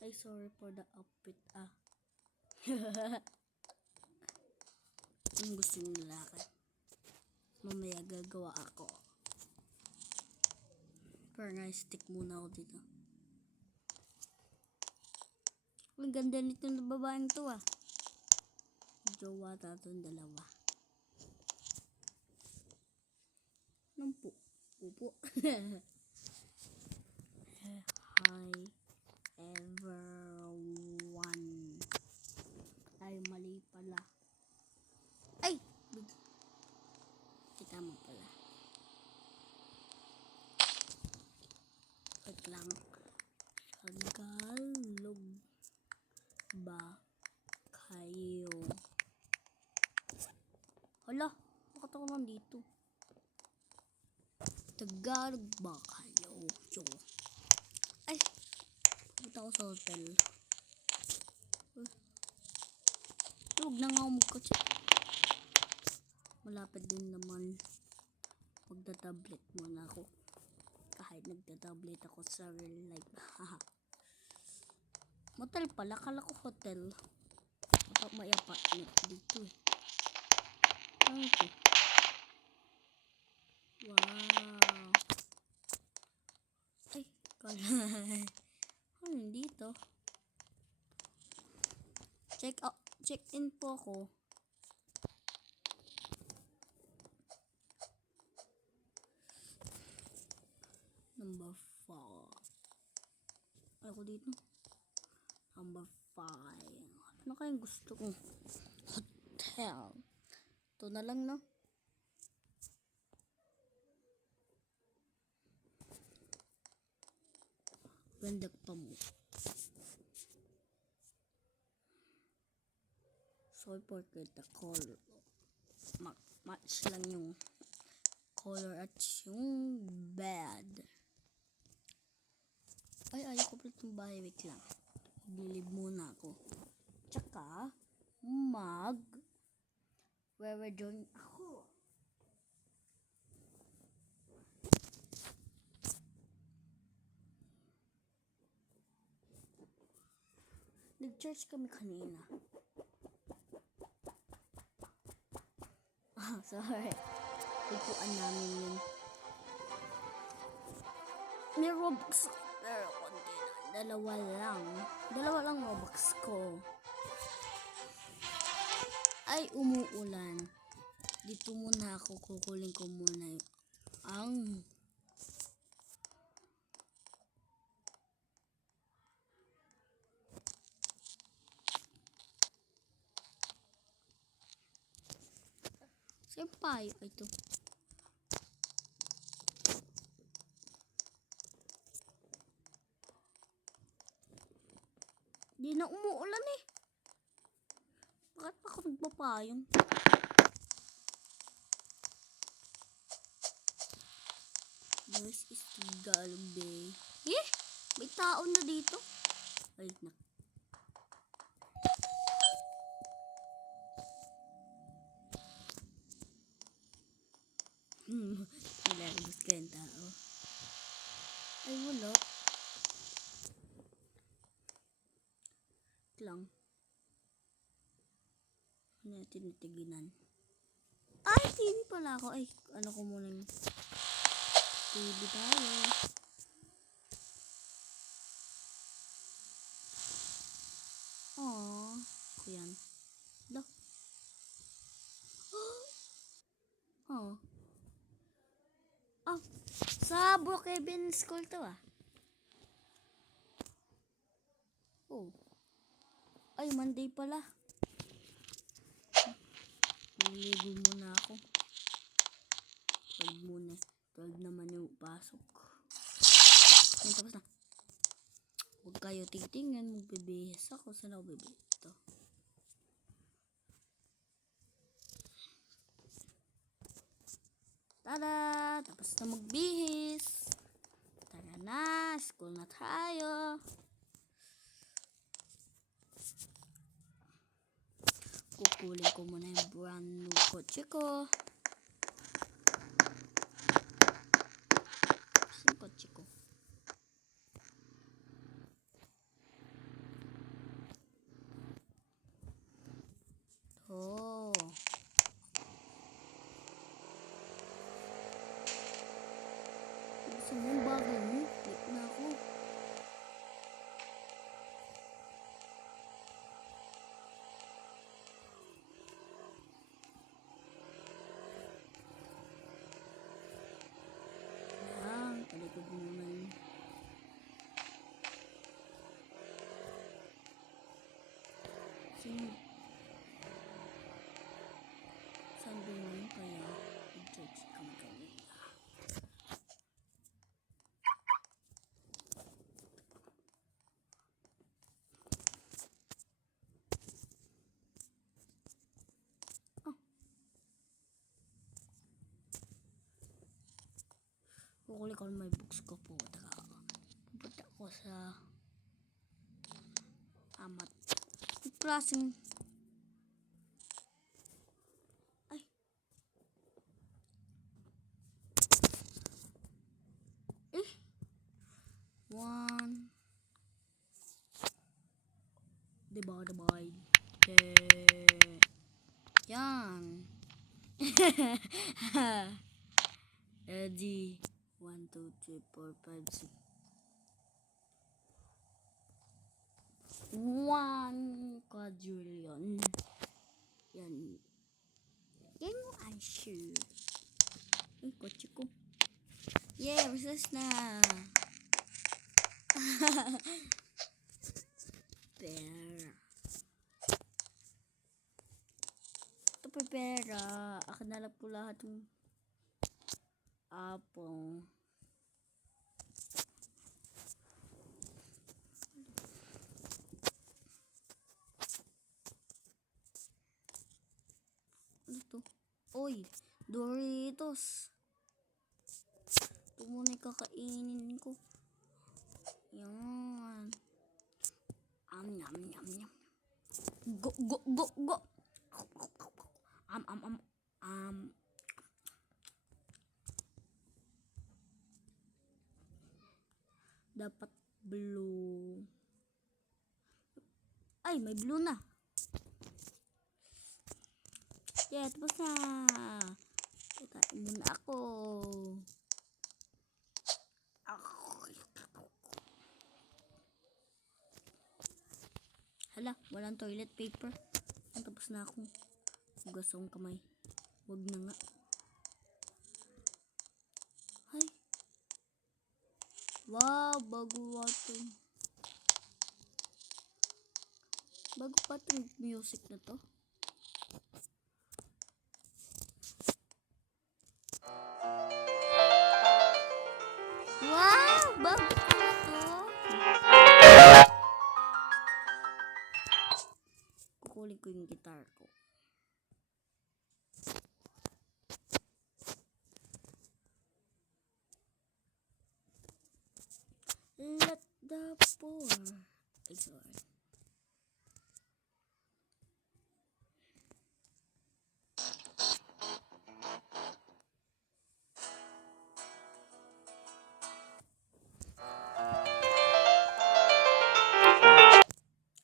Ay, sorry for the outfit. Ang gusto ng lalaki. Mamaya gagawa ako. Pero stick muna ako dito. Ang ganda nito na babaeng to Jowa tatong dalawa. Anong Upo. Hi everyone. Ay, mali pala. Ay! Kita mo pala. Wait lang. Tagalog ba kayo? Hala, bakit ako nandito? Tagalog ba kayo? Ay, punta ako sa hotel. Huwag na nga ako magkotse. Malapit din naman. Magda-tablet muna ako. Kahit nagda-tablet ako sa real life. Motel pala, kala ko hotel. Baka may apartment dito Ano ito? Wow. Ay, kala. Ano dito? Check in po ako. Number 4. Ako dito. Number 5. Ano kayang gusto kong hotel? Ito na lang, no? Ganda pa mo. Sorry for the color. Match lang yung color at yung bed. Ay, ayoko pala itong bahay. Wait lang. Maglilib muna ako. Tsaka, join ako. Nag-church kami kanina. Sorry. Upuan namin yun. May Robux pero konti na. Dalawa lang Robux ko. Ay, umuulan. Dito muna ako. Kukuling ko muna ang Senpai, ito. Di na umuulan Bakit pa ako nagpapayong? This is Tagalog Day. May tao na dito. Ay, Nilalabas ka yung tao. Ay, wala. Lang. Ano tinitiginan? Ay, TV pala ako. Ay, ano ko muna yung TV tayo. Aww. Ko yan. Do. Sa Brookhaven School to Ay, Monday pala. Naligo muna ako. 12 muna. 12 naman yung pasok. Ay, tapos na. Huwag kayo tingtingan. Magbibihis ako. Saan ako bibihis? Ito. Tada! Tapos na magbihis. Tara na. School na tayo. Kukuling ko muna yung brand new kotse ko. Saan kotse ko? Sino? Saan ba yun kaya? I-check kami kami. Kukuli ko may books ko po. Pupunta ko sa amat. Ang klaseng ay one divide yan. Ready 1 2 3 4 5 6 1 quadrillion. Yan yung answer. Ay, kotse ko. Yeah, recess na. Pera. Ito pa pera. Akin na lang po lahat ng apple. Ano to? Oy, Doritos. Ito muna yung kakainin ko. Yan. Yum, yum, yum. Go, go, go, go. Dapat blue. Ay, may blue na. Yeah, tapos na. Kain muna ako. Hala, walang toilet paper. Tapos na akong hugasong kamay. Wag na nga. Ay. Wow, bago water. Bago pa itong music na to. Wow, bago pa na to. Kukunin ko yung guitar ko. Let the poor. Ay, sorry.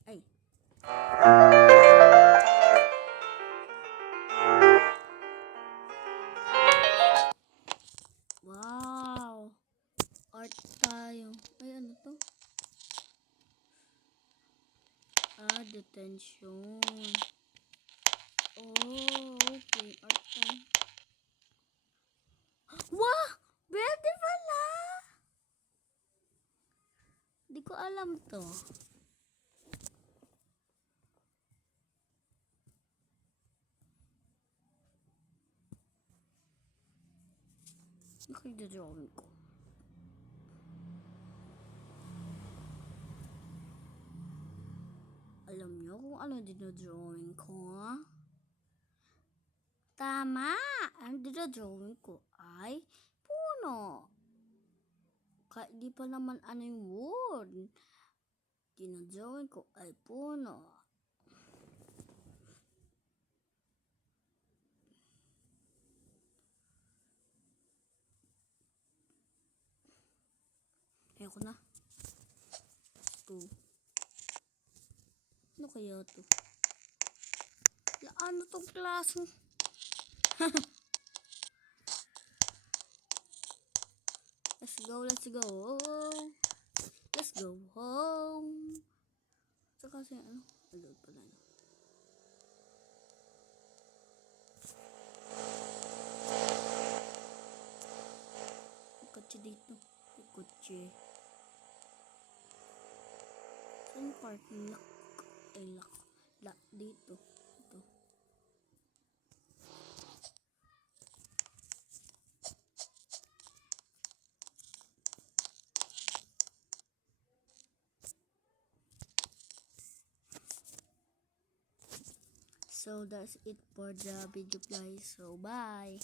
Ay. Wow. Art tayo. Ay, ano to? Detention. Oh, okay. Art time. Wow! Birthday pala! Di ko alam to. Nakikita-drawing ko. Alam nyo kung ano dinodrawing ko? Tama! Ang dinodrawing ko ay puno. Kahit di pa naman ano yung word. Dinodrawing ko ay puno. Ayoko na. Ito. Ano kaya ito? Ano tong klaseng? Let's go, let's go. Let's go home. So kasi ano? Load pala na. Kotse dito. Kotse. Saan parking lock? Ay, lock. dito. Ito. So that's it for the video guys. So bye.